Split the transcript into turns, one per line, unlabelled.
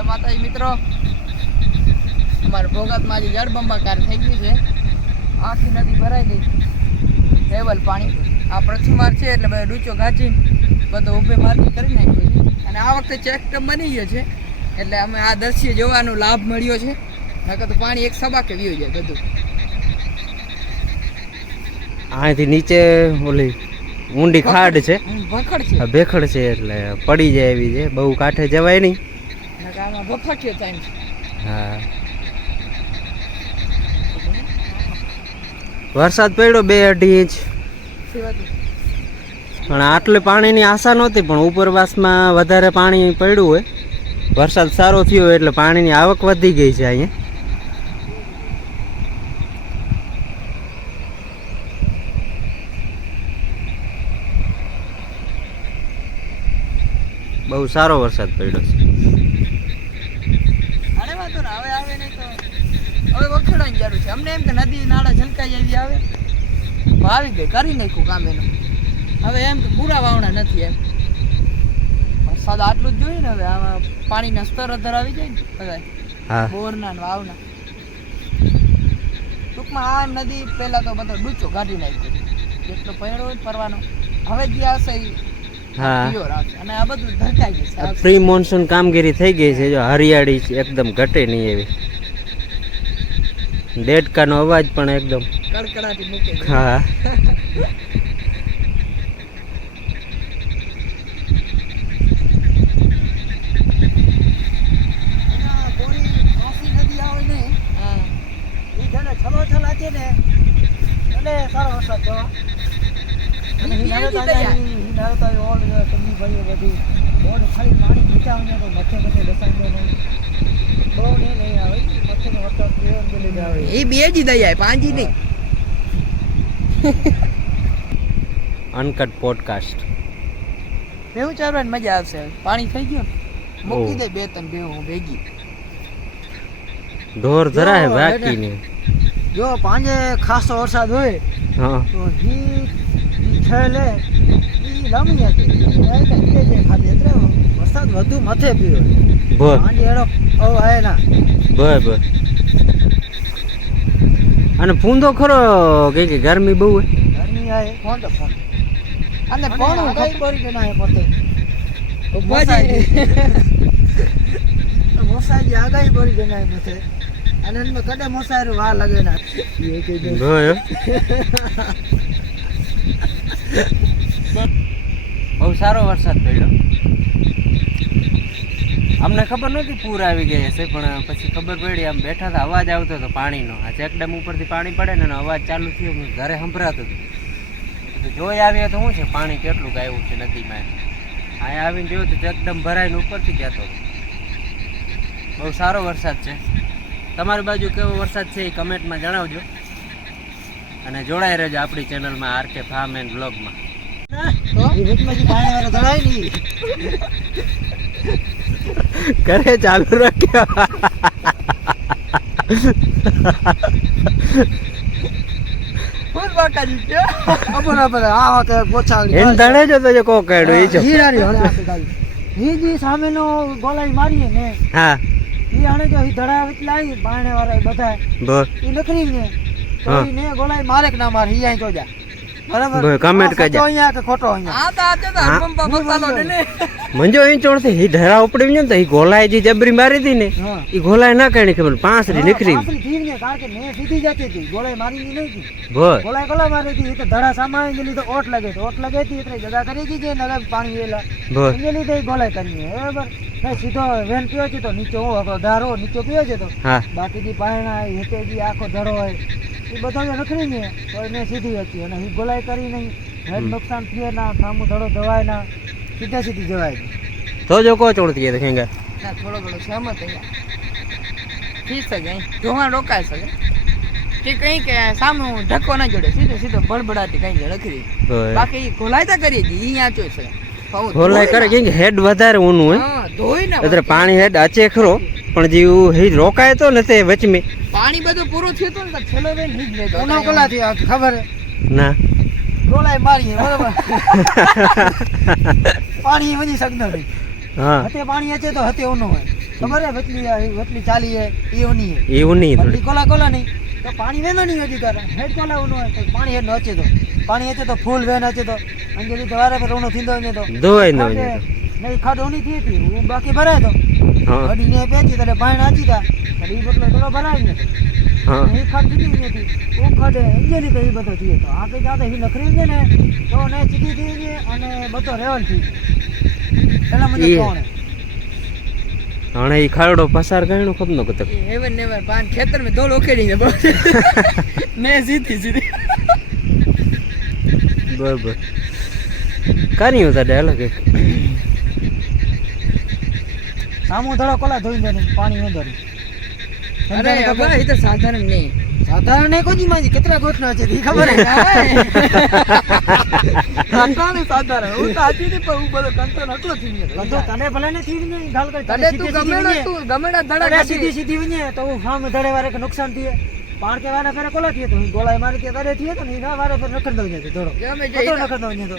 જય માતાજી મિત્રો. અમારા ભોગાતમાં આજે જળબંબાકાર થઈ ગયું છે. આખી નદી ભરાઈ ગઈ. લેવલ પાણી. આ પ્રથમવાર છે એટલે બધા ડૂચો ગાચી બધો ઉભે માર્કી કરી નાખ્યો છે. અને આ વખતે ચેકડેમ બની ગયો છે. એટલે અમે આ દ્રશ્ય જોવાનો લાભ મળ્યો છે. નકર તો પાણી એક સબાકે વ્યું જાય બધું.
અહીંથી નીચે ઓલી ઊંડી ખાડ છે.
ભખડ છે.
ભેખડ છે એટલે પડી જાય એવી છે. બહુ કાંઠે જવાય નહીં.
નકર આમાં ભફાક્યો થાય.
હા. વરસાદ પડ્યો બે અઢી ઇંચ. પણ આટલે પાણીની આશા નહોતી પણ ઉપરવાસમાં વધારે પાણી પડ્યું હોય. વરસાદ સારો થયો એટલે પાણીની આવક વધી ગઈ છે અહીંયા. બહુ સારો વરસાદ પડ્યો છે
અરે વાંધો ને હવે આવે નહીં તો હવે વખડાઈ જરૂર છે. અમને એમ કે નદી નાળા છલકાઈ આવી આવે. આવી ગઈ કરી નાખ્યું કામ એનું. હવે એમ કે પૂરા વાવણા નથી એમ. વરસાદ આટલું જ જોઈએ ને હવે આમાં પાણીના સ્તર અધર આવી જાય ને હવે બોરના ને વાવના. ટૂંકમાં આ નદી પહેલાં તો બધો ડૂચો કાઢી નાખ્યો. જેટલો પહેરો ફરવાનો. હવે જે આવશે.
હા
બધું
પ્રી મોન્સૂન કામગીરી થઈ ગઈ છે. જો હરિયાળી છે, એકદમ ઘટે નહીં એવી. દેડકાનો અવાજ પણ એકદમ
કડકડાટી
હા.
ઓલ બધી બોર્ડ ખાલી પાણી નીચા આવે તો મથે મથે બેસાડે નહીં
એ બે જ દયા પાંજી નહીં.
અનકટ પોડકાસ્ટ
બેવું ચારવાની મજા આવશે. પાણી થઈ ગયું ને મૂકી. દે બે ત્રણ બેવું ભેગી.
ઢોર જરાય
જો,
બાકી નહીં.
જો પાંજે ખાસો વરસાદ હોય
હા.
તો હી ઈ છેલે હતી. ઈ જે ખાધી એટલે વરસાદ વધુ મથે પીયો
ભર.
પાંજે એડો ઓ આય ના.
ભર અને પૂંદો ખરો કે કે ગરમી બહુ હોય?
ગરમી આય ફોન તો ફોન
અને
આગાહી
ખપે.
કરી દેના હે પોતે.
મોસાઈ.
મોસાઈ આગાહી કરી દેના હે પોતે. અને કડે મોસાઈ વાર લાગે ના. કે
સારો વરસાદ પડ્યો. અમને ખબર નહોતી પૂર આવી ગઈ હશે, પણ પછી ખબર પડી, આમ બેઠા હતા, અવાજ આવતો હતો પાણીનો. આ ચેકડેમ ઉપરથી પાણી પડે ને અવાજ ચાલુ થયો, હું ઘરે સંભળાતું હતું. જોઈ આવ્યો તો શું છે, પાણી કેટલું આવ્યું છે નદીમાં. અહીંયા આવીને જોયું તો ચેકડેમ ભરાઈને ઉપરથી જતો બહુ સારો વરસાદ છે. તમારી બાજુ કેવો વરસાદ છે એ કમેન્ટમાં જણાવજો. અને જોડાઈ રહેજો આપણી ચેનલમાં આર કે ફાર્મ એન્ડ બ્લોગમાં કરે ચાલુ રાખ્યો.
મારીએ ને
હા.
ઈ આણે જો ઈ ધડા એટલા આવી બાણે વાળા બધા ઈ નકરી ને તો ઈ ને ગોલાઈ મારે કે ના મારે ઈ અહીં તો જા. સાચો
કરજે.
અહીંયા કે ખોટો અહીંયા?
આ તો આ તો
હા.
પંપા બસાલો ને ને
મંજો અહીં ચોણથી એ ઢરા ઉપડી ને તો એ ગોલાએ જે જબરી મારી હતી ને એ ગોલાએ ના કઈ ખબર પાંસરી નીકળી.
આપણી જીવ ને કારણ કે મેં સીધી પાણી વેન પીયો છે તો નીચે હું ધારો નીચે પીયો છે તો. બાકી જે પાયણા હેતે જે આખો ધરો હોય. એ બધા રખડી ને. તો એને સીધી હતી અને ઈ ગોલાઈ કરી નહીં. હેડ નુકસાન થયે ના સામું ધડો દવાય ના. સીધા સીધી જવાય
તો જો કો ચોડ એ તો
ના થોડો ઘણો સહમત અહીંયા થઈ શકે અહીં જોવા રોકાય શકે કે? કઈ કે સામે ધક્કો ના જોડે સીધો સીધો બળબડાટી કઈ રખડી બાકી ગોલાઈ ખોલાયતા કરી કે ઈ આંચો છે.
ગોલાઈ કરે કેમ કે હેડ વધારે ઊનું હોય.
હા ધોઈ ના
પાણી હેડ આચે ખરો પણ જે હેડ રોકાય તો ને તે વચમે.
પાણી બધું પૂરું થયું હતું ને તો છેલ્લો બેન ઈ જ રહેતો
ઉનો કોલા થી આ ખબર હે?
ના.
ડોલાય મારીએ બરાબર? પાણી વધી શકતો નહીં
હા.
હતે પાણી હશે તો હતે ઓનો હોય. ખબર હે? વટલી વટલી ચાલી હે ઈ ઓની હે.
એવું
ઓની
થોડી.
કોલા કોલા નહીં. તો પાણી વેનો નહીં હજી કરે હેડ કોલા ઓનો હોય તો પાણી હેડ નો અચે તો. પાણી અચે તો ફૂલ વેન અચે તો. અંજલી તો વારે પર ઓનો થીંદો ને તો.
ધોવાય ન
નહીં ખાડો ની થી હતી બાકી ભરાય તો.
હા
અડી
હા.
ઈ ખાડ દીધી નથી ઓ ખાડે? અંજલી તો ઈ બધો થયો તો. આ કઈ જાતે ઈ છે ને. તો બધો રેવન થઈ એટલે મને કોણ?
પસાર કર્યો ખબ નો કતક
હેવન નેવર પાન ખેતર મે દોલ ઓકેડી ને બસ ને જીતી જીતી
બરાબર. કાની હોતા ડાયલોગ એક?
આમો ધડો કોલા ધોઈ દેને પાણી ન
ધરી અરે અબા એ તો સાધારણ નહીં.
સાધારણ નહીં કોઈ માજી? કેટલા ગોઠના છે એ ખબર હે
સાધારણ સાધારણ? હું તો આજી ને પણ હું બધો કંતો નકલો થઈ ગયો
કંતો તને ભલે ને થઈ ગયો ગાલ કરી
તને તું ગમેડા તું ગમેડા ધડા
સીધી સીધી વને તો હું હામ ધડે વારે કે નુકસાન થઈએ પાણ કે વાના કરે કોલા થઈએ તો ગોળાય મારી કે તારે થઈએ તો ને ના વારે પર નખર દઉં છે થોડો નખર દઉં છે તો.